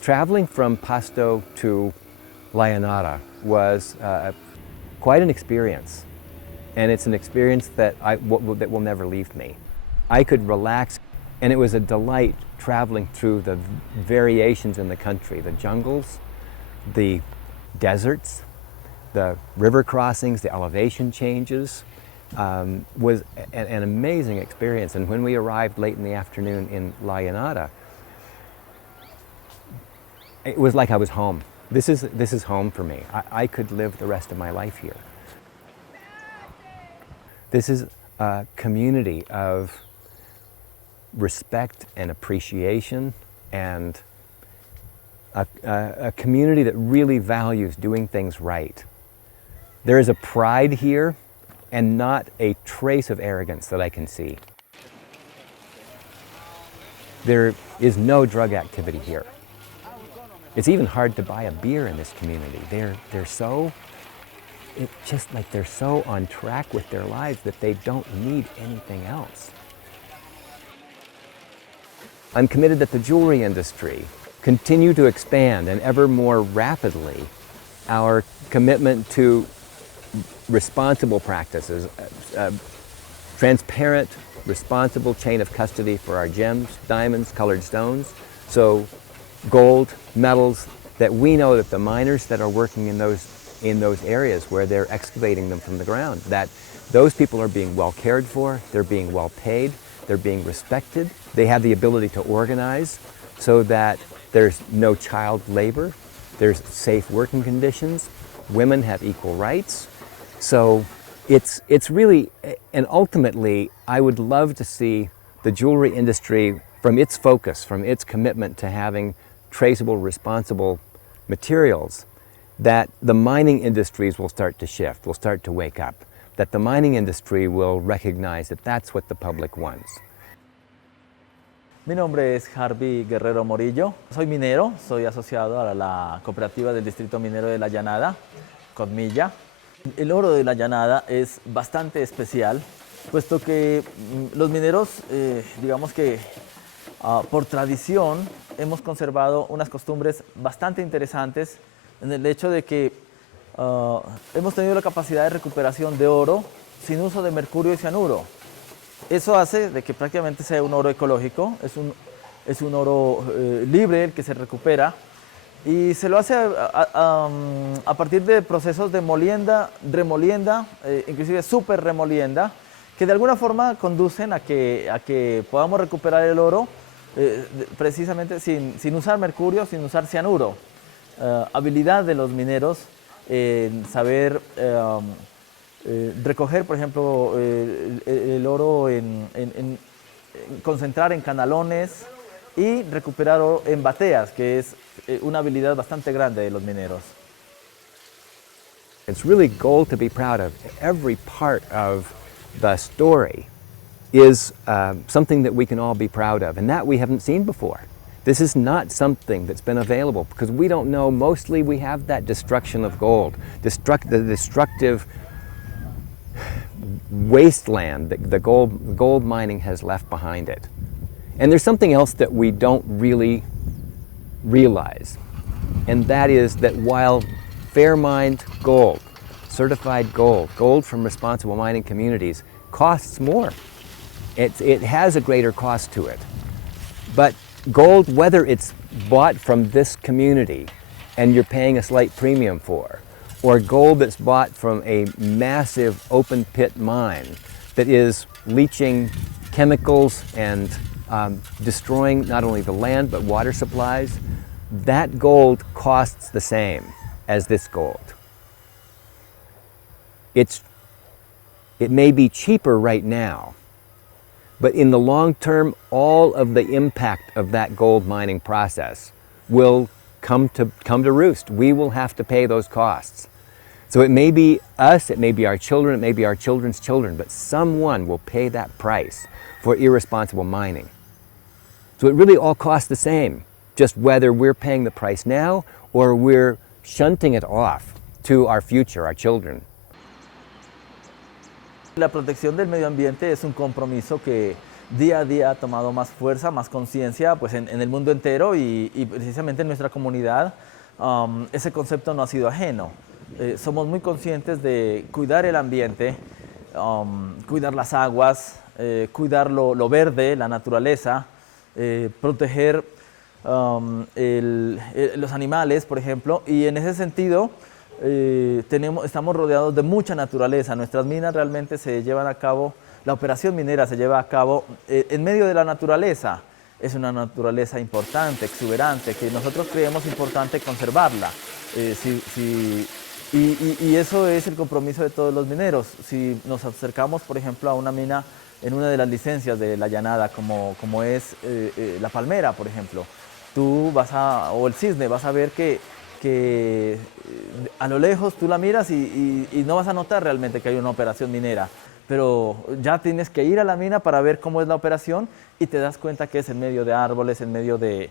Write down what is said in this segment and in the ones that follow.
Traveling from Pasto to Llanada was quite an experience, and it's an experience that that will never leave me. I could relax, and it was a delight traveling through the variations in the country, the jungles, the deserts, the river crossings, the elevation changes. Was an amazing experience. And when we arrived late in the afternoon in Llanada, it was like I was home. This is home for me. I could live the rest of my life here. This is a community of respect and appreciation, and a community that really values doing things right. There is a pride here and not a trace of arrogance that I can see. There is no drug activity here. It's even hard to buy a beer in this community. They're so on track with their lives that they don't need anything else. I'm committed that the jewelry industry continue to expand, and ever more rapidly our commitment to responsible practices, transparent, responsible chain of custody for our gems, diamonds, colored stones. So gold, metals, that we know that the miners that are working in those areas where they're excavating them from the ground, that those people are being well cared for, they're being well paid, they're being respected, they have the ability to organize so that there's no child labor, there's safe working conditions, women have equal rights. So it's really, and ultimately, I would love to see the jewelry industry, from its focus, from its commitment to having traceable, responsible materials, that the mining industries will start to shift, will start to wake up, that the mining industry will recognize that that's what the public wants. Mi nombre es Harvey Guerrero Morillo, soy minero, soy asociado a la cooperativa del Distrito Minero de La Llanada, Codmilla. El oro de La Llanada es bastante especial, puesto que los mineros, digamos que por tradición, hemos conservado unas costumbres bastante interesantes en el hecho de que hemos tenido la capacidad de recuperación de oro sin uso de mercurio y cianuro. Eso hace de que prácticamente sea un oro ecológico, es un oro libre el que se recupera, y se lo hace a partir de procesos de molienda, remolienda, inclusive super remolienda, que de alguna forma conducen a que podamos recuperar el oro precisamente sin usar mercurio, sin usar cianuro. Habilidad de los mineros en saber recoger, por ejemplo, el oro, concentrar en canalones y recuperar oro en bateas, que es una habilidad bastante grande de los mineros. It's really gold to be proud of. Every part of the story is something that we can all be proud of, and that we haven't seen before. This is not something that's been available because we don't know. Mostly we have that destruction of gold, the destructive wasteland that the gold mining has left behind it. And there's something else that we don't really realize, and that is that while fair mined gold, certified gold from responsible mining communities costs more, it has a greater cost to it. But gold, whether it's bought from this community and you're paying a slight premium for, or gold that's bought from a massive open pit mine that is leaching chemicals and destroying not only the land but water supplies, that gold costs the same as this gold. It may be cheaper right now, but in the long term, all of the impact of that gold mining process will come to roost. We will have to pay those costs. So it may be us, it may be our children, it may be our children's children, but someone will pay that price for irresponsible mining. So it really all costs the same, just whether we're paying the price now or we're shunting it off to our future, our children. La protección del medio ambiente es un compromiso que día a día ha tomado más fuerza, más conciencia pues en el mundo entero y precisamente en nuestra comunidad ese concepto no ha sido ajeno. Somos muy conscientes de cuidar el ambiente, cuidar las aguas, cuidar lo verde, la naturaleza, proteger los animales, por ejemplo, y en ese sentido estamos rodeados de mucha naturaleza. Nuestras minas realmente se llevan a cabo, la operación minera se lleva a cabo en medio de la naturaleza. Es una naturaleza importante, exuberante, que nosotros creemos importante conservarla. Y eso es el compromiso de todos los mineros. Si nos acercamos, por ejemplo, a una mina en una de las licencias de la Llanada, como es la palmera, por ejemplo, o el cisne, vas a ver que a lo lejos tú la miras y no vas a notar realmente que hay una operación minera, pero ya tienes que ir a la mina para ver cómo es la operación y te das cuenta que es en medio de árboles, en medio de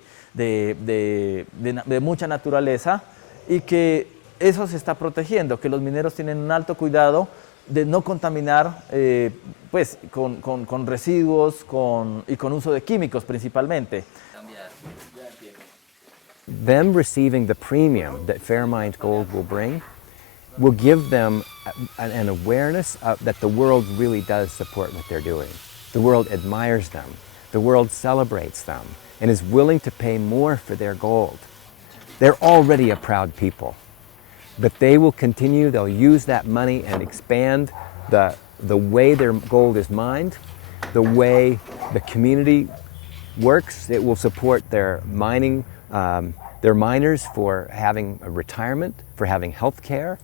mucha naturaleza y que eso se está protegiendo, que los mineros tienen un alto cuidado de no contaminar pues, con residuos y con uso de químicos principalmente. Them receiving the premium that fair mined gold will bring will give them an awareness that the world really does support what they're doing. The world admires them. The world celebrates them and is willing to pay more for their gold. They're already a proud people, but they will continue, they'll use that money and expand the way their gold is mined, the way the community works. It will support their miners for having a retirement, for having health care,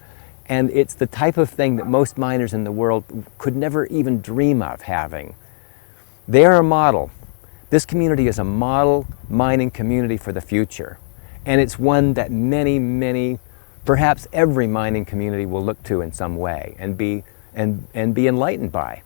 and it's the type of thing that most miners in the world could never even dream of having. They are a model. This community is a model mining community for the future, and it's one that many, perhaps every mining community will look to in some way and be enlightened by.